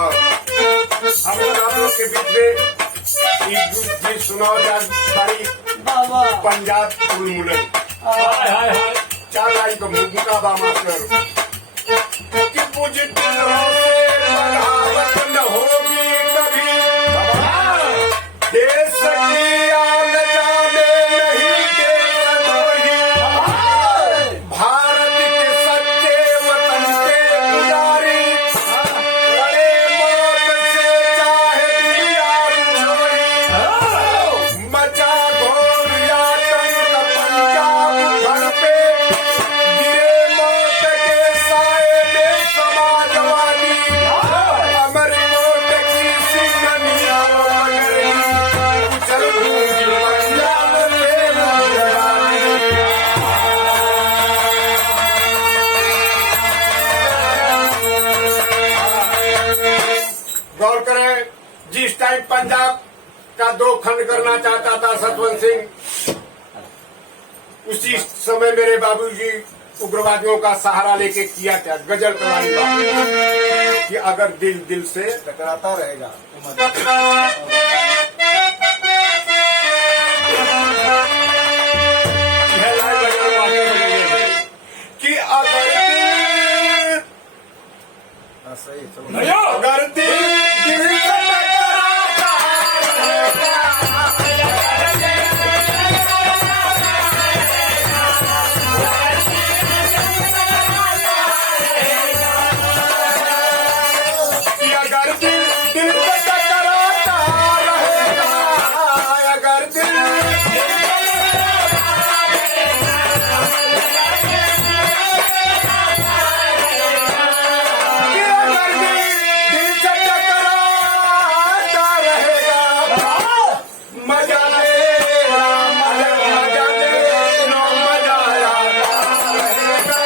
हम आप लोग के बीच में एक गीत सुनाओ भाई पंजाब उलमुलन चार लाई को मुका बा मास्टर कि मुझ दिलों से बगावत न होगी कभी देश की आन जाने नहीं के सनोही भारत के सच्चे वतन के पुजारी लड़े मौत से चाहे दुनिया रुसोई मचा घोर यातन पंजाब घर पे गिरे मौत के साए में समाजवादी अमर कोट की सिंगनिया उछल कूद पंजाब में गौर करें जिस टाइम पंजाब का दो खंड करना चाहता था सतवंत सिंह उसी समय मेरे बाबूजी उग्रवादियों का सहारा लेके किया क्या गजल कवाली कि अगर दिल दिल से टकराता रहेगा यह लाइन गजल वाले में कि अगर दिल सही चलो अगर दिल दिल से टकराता कि अगर दिल दिल से टकराता रहेगा अगर दिल कि अगर दिल से टकराता रहेगा मजा लेना मजा लेना मजा आता रहेगा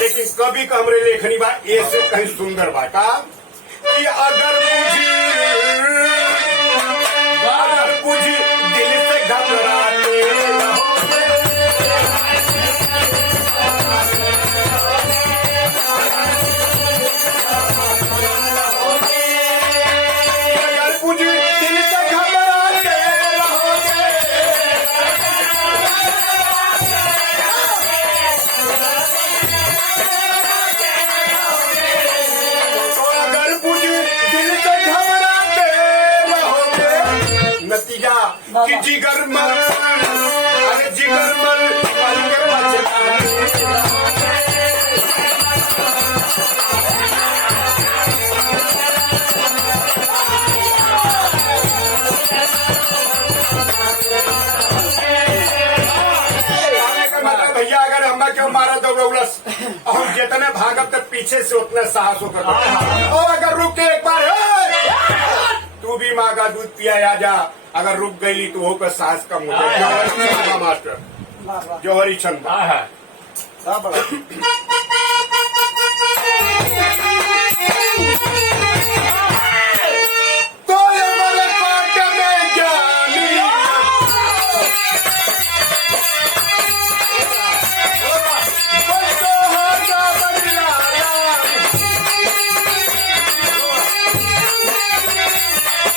लेकिन कभी का हमरे लेखनी बा ए से कहीं सुंदर बा का कि अगर बुझी दिल से घबराते रहोगे अगर बुझी दिल से घबराते रहोगे तो अगर बुझी दिल से घबराते रहोगे नतीजा कि जिगर मर अरे जिगर मर पल के पछताने कहने का मतलब भैया अगर हमें क्यों मारा दो उलस और जितने भागत तक पीछे से उतने साहस होकर और अगर रुक के एक बार तू भी माँ का दूध पिया आ जा अगर रुक गई तो होकर साहस कम हो जाए जौहरी छंदा मास्टर जौहरी छंदा हाँ बड़ा तो ये मेरे पाट में जानी कोई तो होगा बदलाया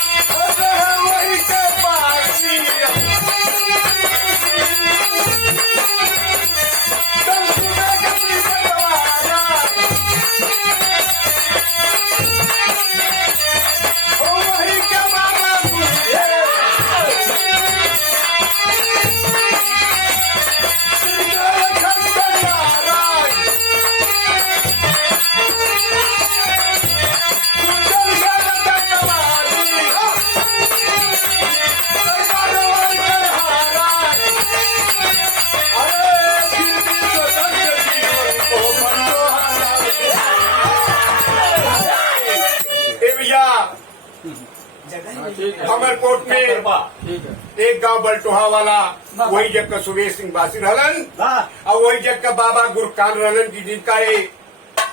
वही के पास अमरकोट में एक गांव बलटोहा वाला वही जग का सुरेश सिंह बासी रहलन और वही जग का बाबा गुरकान रहलन की जिनका ये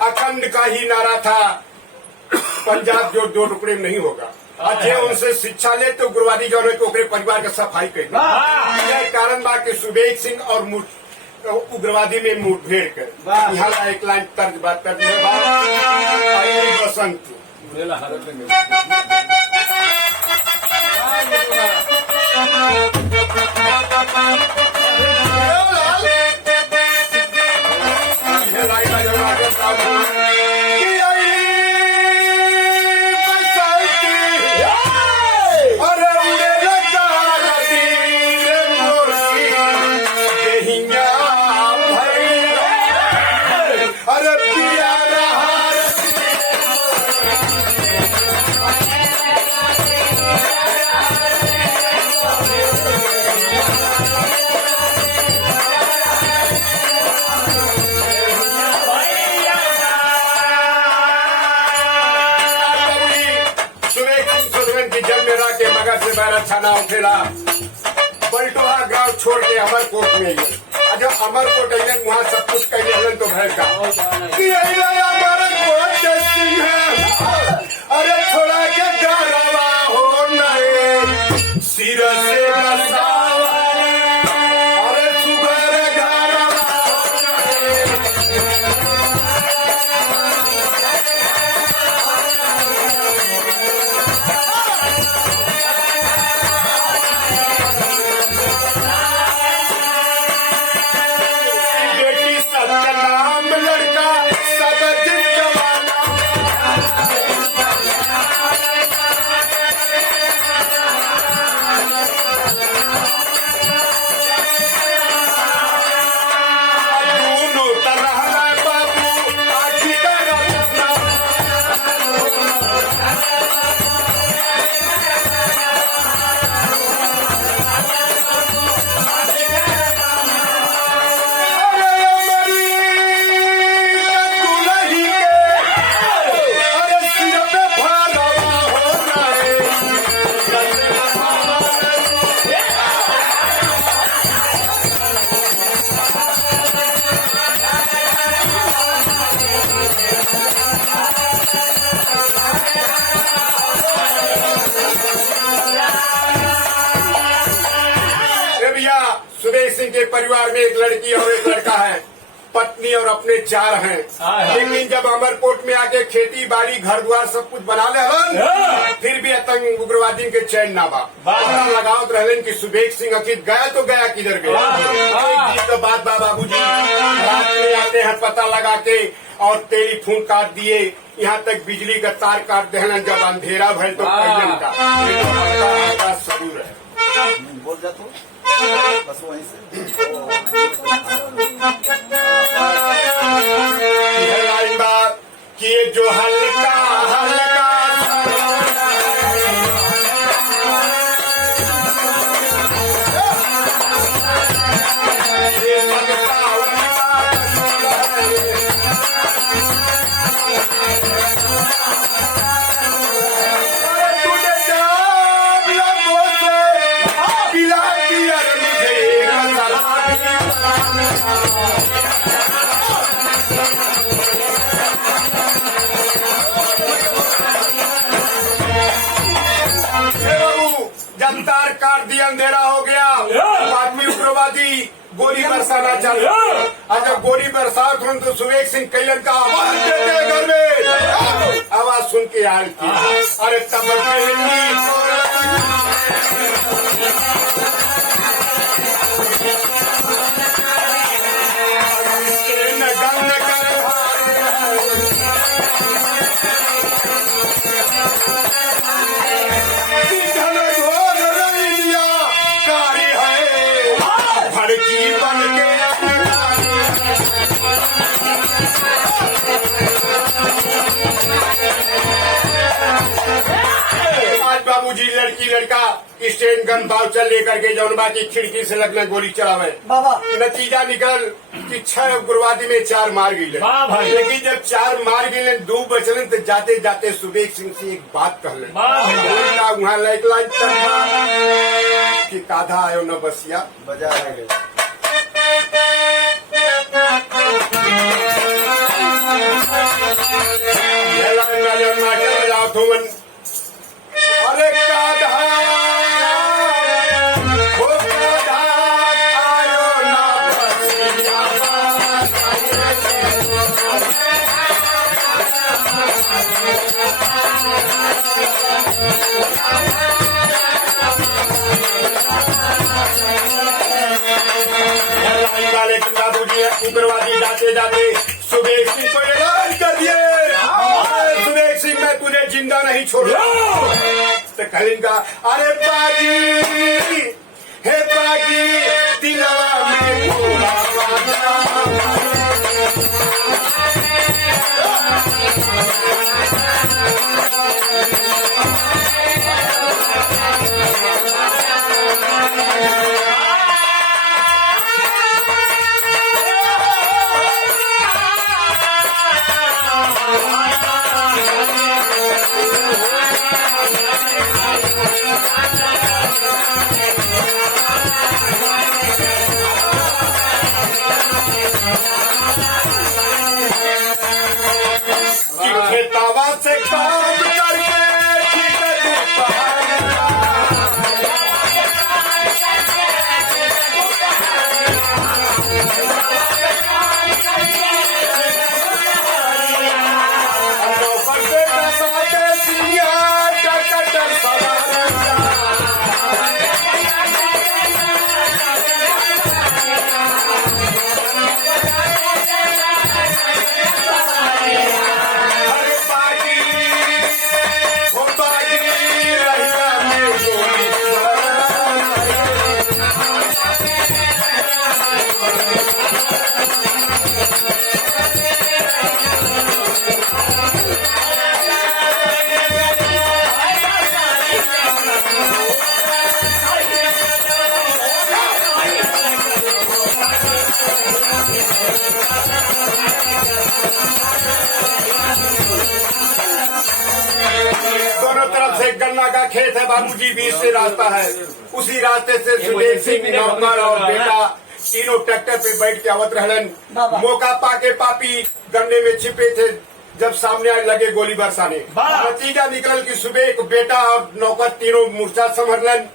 अखंड का ही नारा था पंजाब जो 2 टुकड़े में नहीं होगा। और जे उनसे शिक्षा ले तो उग्रवादी जो है तो ओकरे परिवार का सफाई कर यह कारण बा कि सुबेग सिंह और उग्रवादी में मुठभेड़ कर यहाँ एक लाइन तर्ज बात कर बसंत अच्छा ना उठेला बल्टोहा गांव छोड़ के अमरकोट में गए। जब अमरकोट अइलन वहाँ सब कुछ कैले हलन तो भैर का कि अमरकोट सिंह अरे छोड़ा के डरवा हो नए सिर से नसावा अरे सुगर घरवा के परिवार में एक लड़की और एक लड़का है, पत्नी और अपने 4 हैं। लेकिन जब अमरकोट में आके खेती बाड़ी घर द्वार सब कुछ बना ले हलन, फिर भी आतंक उग्रवादी के चैन ना बा लगावत रहलन कि सुबेग सिंह आखिर गया तो गया किधर गया। तो बात बाबू जी रात में आते हैं पता लगा के और टेलीफोन काट दिए, यहाँ तक बिजली का तार काट देहलन। जब अंधेरा भय तो जरूर है बोल जा तो बस वहीं से लाइन बात कि जो हल्का हल्का तार काट दिया, अंधेरा हो गया। आदमी उग्रवादी गोली बरसाना चालू। और जब गोली बरसात हुई तो सुबेग सिंह कैलन का आवाज देते घर में आवाज सुन के आल की अरे तब बाबूजी लड़की लड़का स्टेन गन बाउचर लेकर के जौनबा की खिड़की से लगने गोली चलावे बाबा नतीजा निकल कि 6 उग्रवादी में 4 मार गई। लेकिन जब 4 मार गई 2 बचलन तो जाते जाते सुबेग सिंह से एक बात कहले वहाँ लाइक कि काधा आयो न बसिया बजा रहे न हमरा जब मास्टर बजाओ तो मन अरे काधा हो काधा आयो ना बसिया वाले बाबूजी उग्रवादी जाते जाते सुबेग सिंह को ऐलान कर दिए सुबेग सिंह मैं तुझे जिंदा नहीं छोड़ूंगा तो कहेंगा अरे बागी हे बागी दिलवा में भोला खेतावा से काम करके ठीक दोनों तरफ से गन्ना का खेत है बाबूजी बीच से रास्ता है उसी रास्ते से सुबेग सिंह नौकर और बेटा तीनों ट्रैक्टर पे बैठ के आवत रहलन मौका पाके पापी गन्ने में छिपे थे जब सामने आए लगे गोली बरसाने नतीजा निकल की सुबेग बेटा और नौकर तीनों मूर्छा संभरलन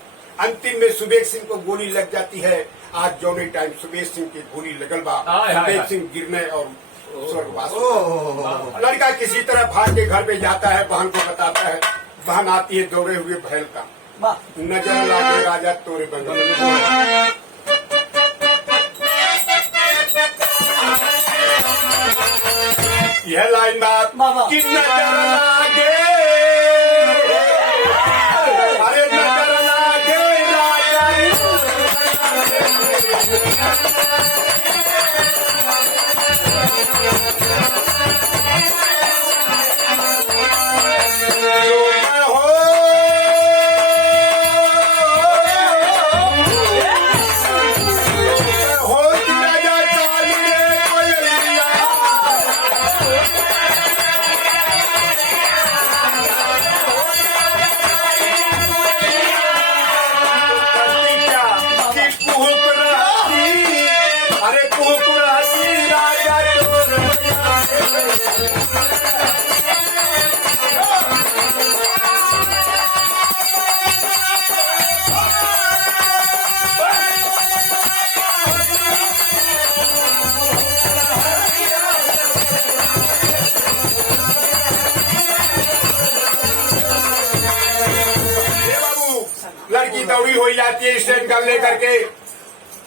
अंतिम में सुबेग सिंह को गोली लग जाती है आज जौने टाइम सुबेग सिंह की गोली लगल बा सुबेग सिंह गिरने और स्वर्गवास लड़का किसी तरह भाग के घर पे जाता है बहन को बताता है बहन आती है दौड़े हुए भैल का नजर लागे राजा तोरे बंगल यह लाइन बात कि नजर लागे अरे नजर लागे राजा लड़की दौड़ी हो जाती है स्टैंड गन लेकर के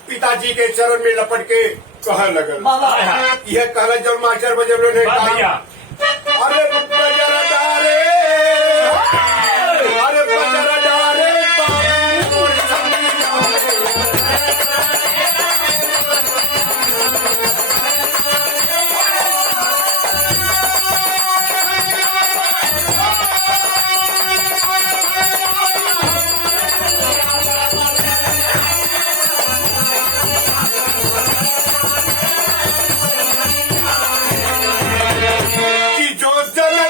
पिताजी के चरण में लपट के कह लगल यह कहल जब मास्टर बजल ने अरे बजरा डारे अरे बजरा डारे कि जो जन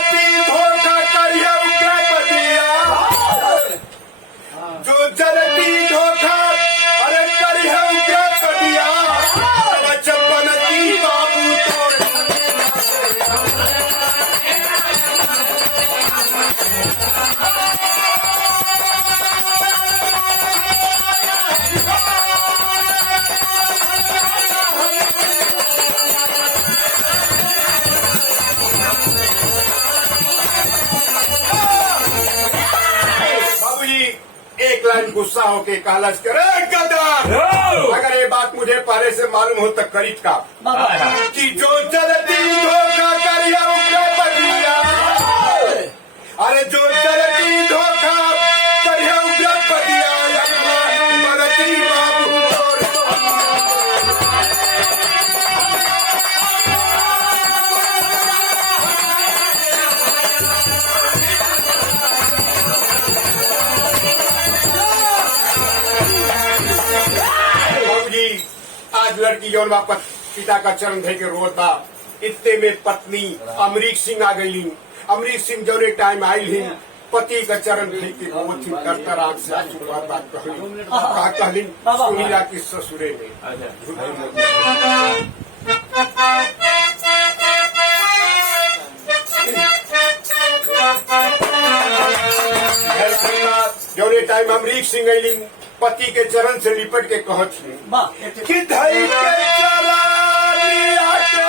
एक लाइन गुस्सा होके कहलस करे गद्दार, अगर ये बात मुझे पहले से मालूम हो तो करीब का कि जो चलती धोखा करिया उकरे बदिया, अरे जो चलती धोखा करिया उकरे बदिया, मरती बाबू आज लड़की जौन वापस पिता का चरण धे के रोत बा, इतने में पत्नी अमरीक सिंह आ गई। अमरीक सिंह जौन टाइम आयल ही पति का चरण धे के रोत ही करता आग से आशीर्वाद बात कहलिन सुनीला की ससुरे में। जौन टाइम अमरीक सिंह अली पति के चरण से लिपट के कहत कि धई के चला लिया के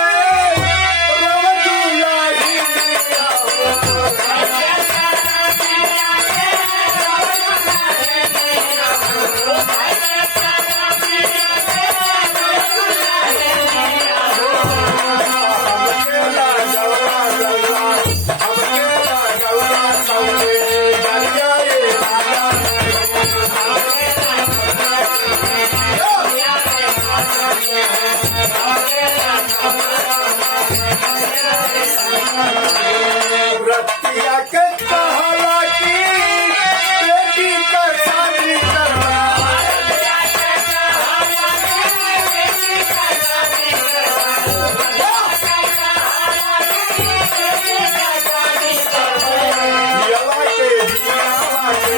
रतिया के कहला की बेटी का शादी करवा, दियावा के शादी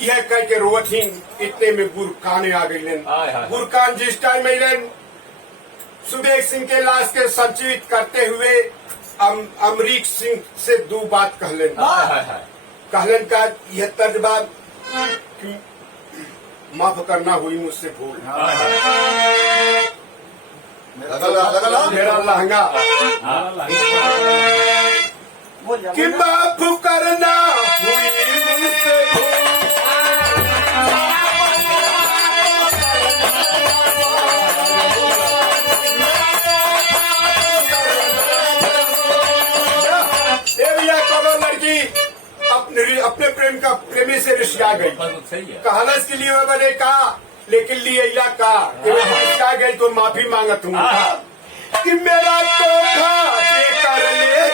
यह कह के रोवथिन, इतने में गुरकाने आ गई। गुरकान जिस टाइम अलन सुबेग सिंह के लाश के संजीवित करते हुए अमरीक सिंह से दो बात कहलन। कहलन का यह तर्जबा कि माफ करना हुई मुझसे भूल, मेरा लहंगा कि माफ करना हुई मुझसे भूल। लड़की अपने प्रेम का प्रेमी से रिश्ता गई, कहानस के लिए मैंने कहा, लेकिन लिए का रिश्ता गई तो माफी मांगत हूँ कि मेरा तोहफा कर ले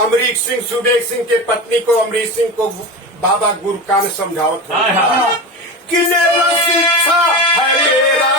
अमरीक सिंह सुबेग सिंह के पत्नी को अमरीक सिंह को बाबा गुरकान समझावत हो कि मेरा शिक्षा है मेरा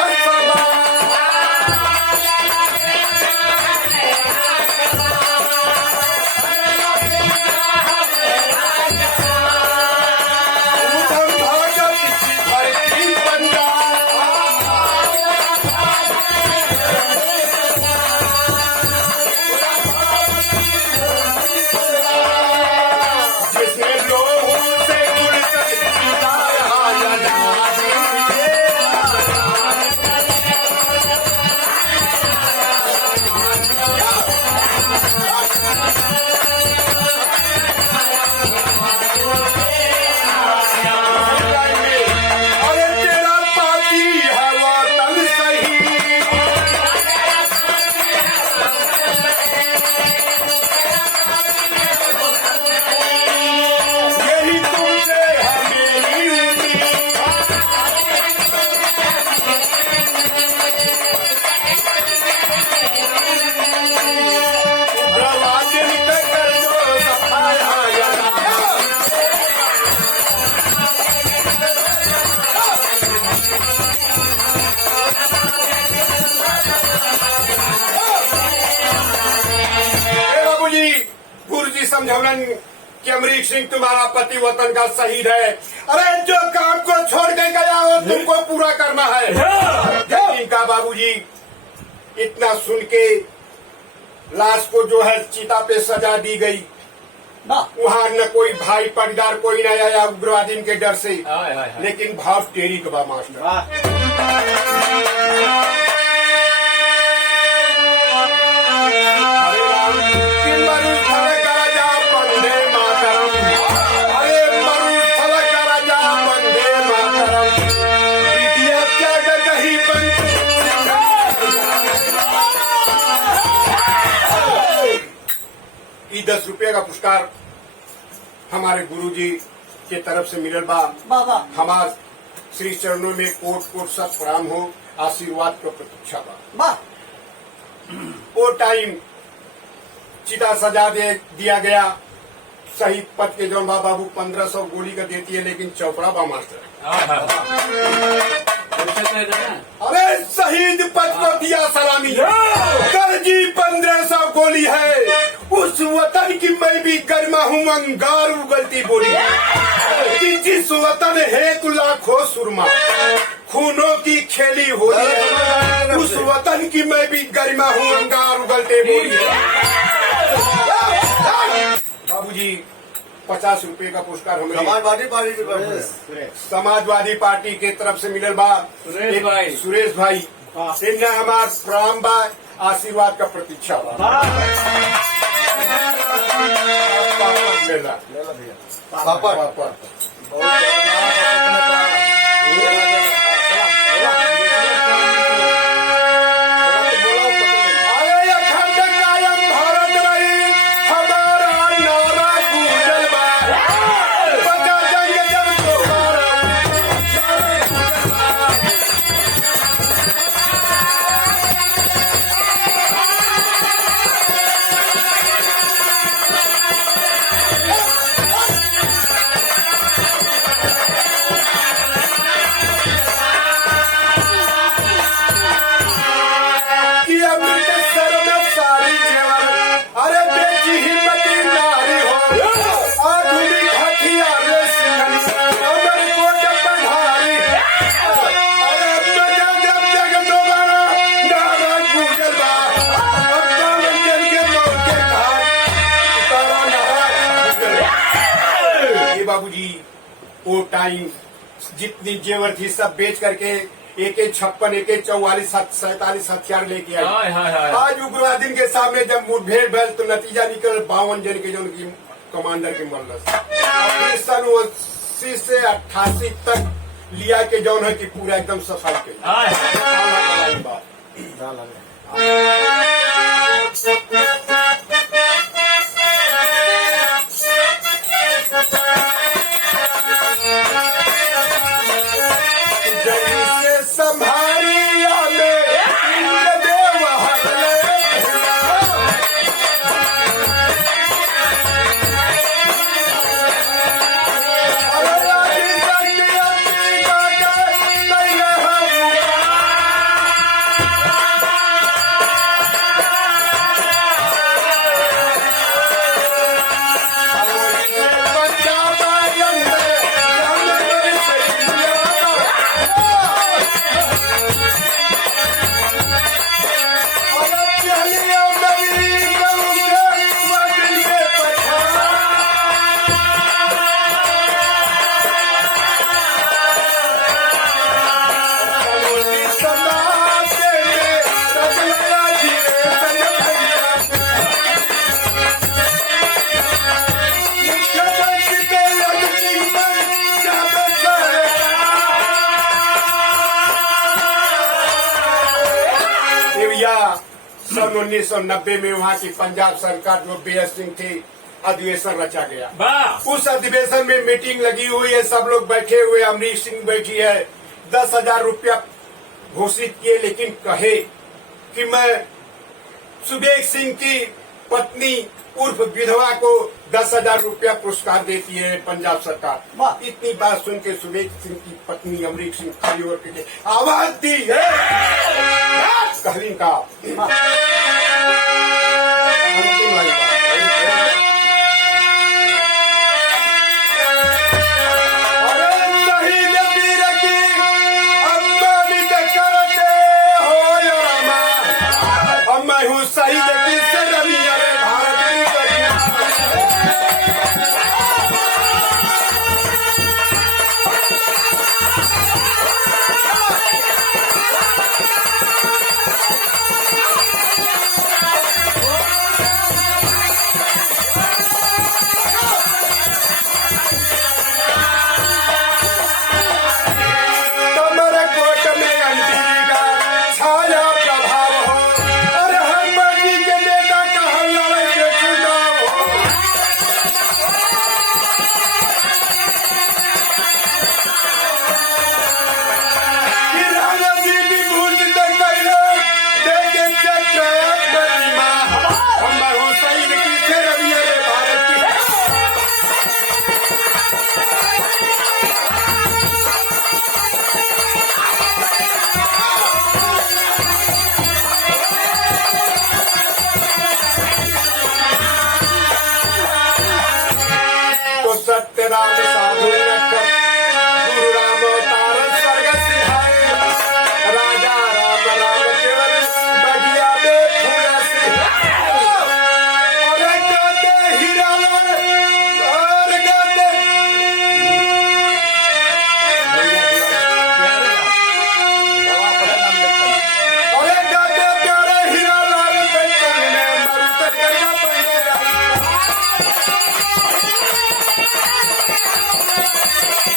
गुरुजी समझौलन कि अमरीक सिंह तुम्हारा पति वतन का शहीद है। अरे जो काम को छोड़ के गया हो तुमको पूरा करना है। लेकिन का बाबूजी इतना सुन के लाश को जो है चिता पे सजा दी गई। वहाँ न कोई भाई पटदार कोई न आया उग्रवादी के डर से। लेकिन भाव टेरी कबा मास्टर हरे राम कि मरुस्थल का राजा वंदे मातरम। अरे मरुस्थल का राजा वंदे मातरम। विद्या त्याग कहीं बंद। ये 10 रुपये का पुरस्कार हमारे गुरुजी के तरफ से मिलल बा। हमार श्री चरणों में कोट कोट सब प्रणाम हो। आशीर्वाद का प्रतीक्षा बा। वो टाइम चिता सजा दे दिया गया। शहीद पद के जौन बाबू 1500 गोली का देती है लेकिन चौपड़ा बा मास्टर। अरे शहीद पद को दिया सलामी। करजी 1500 गोली है। उस वतन की मैं भी गरिमा हूँ अंगार उगलती बोली। कि जिस वतन है तू लाखों सुरमा खूनों की खेली होली है। उस वतन की मैं भी गरिमा हूँ अंगार उगलते बोली। बाबूजी 50 रुपए का पुरस्कार हमें समाजवादी पार्टी के तरफ से मिलल बा। सुरेश भाई इन्हें हमार प्रणाम बा। आशीर्वाद का प्रतीक्षा बा। पापड़ बाबूजी वो टाइम जितनी जेवर थी सब बेच करके एक 56 एक 44 47 हथियार लेके आई। आज उग्रवादी के सामने जब मुठभेड़ भल तो नतीजा निकल 52 जन के जो उनकी कमांडर के मरल। सन 80 से 88 तक लिया के जौन है कि पूरा एकदम सफाई के सन 1990 में वहाँ की पंजाब सरकार जो BS सिंह थे अधिवेशन रचा गया। उस अधिवेशन में मीटिंग लगी हुई है। सब लोग बैठे हुए। अमरीक सिंह बैठी है। 10,000 रुपया घोषित किए लेकिन कहे कि मैं सुबेग सिंह की पत्नी उर्फ विधवा को 10,000 रुपया पुरस्कार देती है पंजाब सरकार। इतनी बात सुन के सुबेग सिंह की पत्नी अमरीक सिंह खड़ी होकर आवाज दी है कहरीन का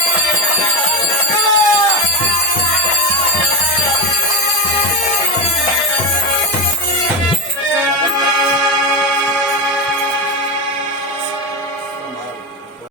ए!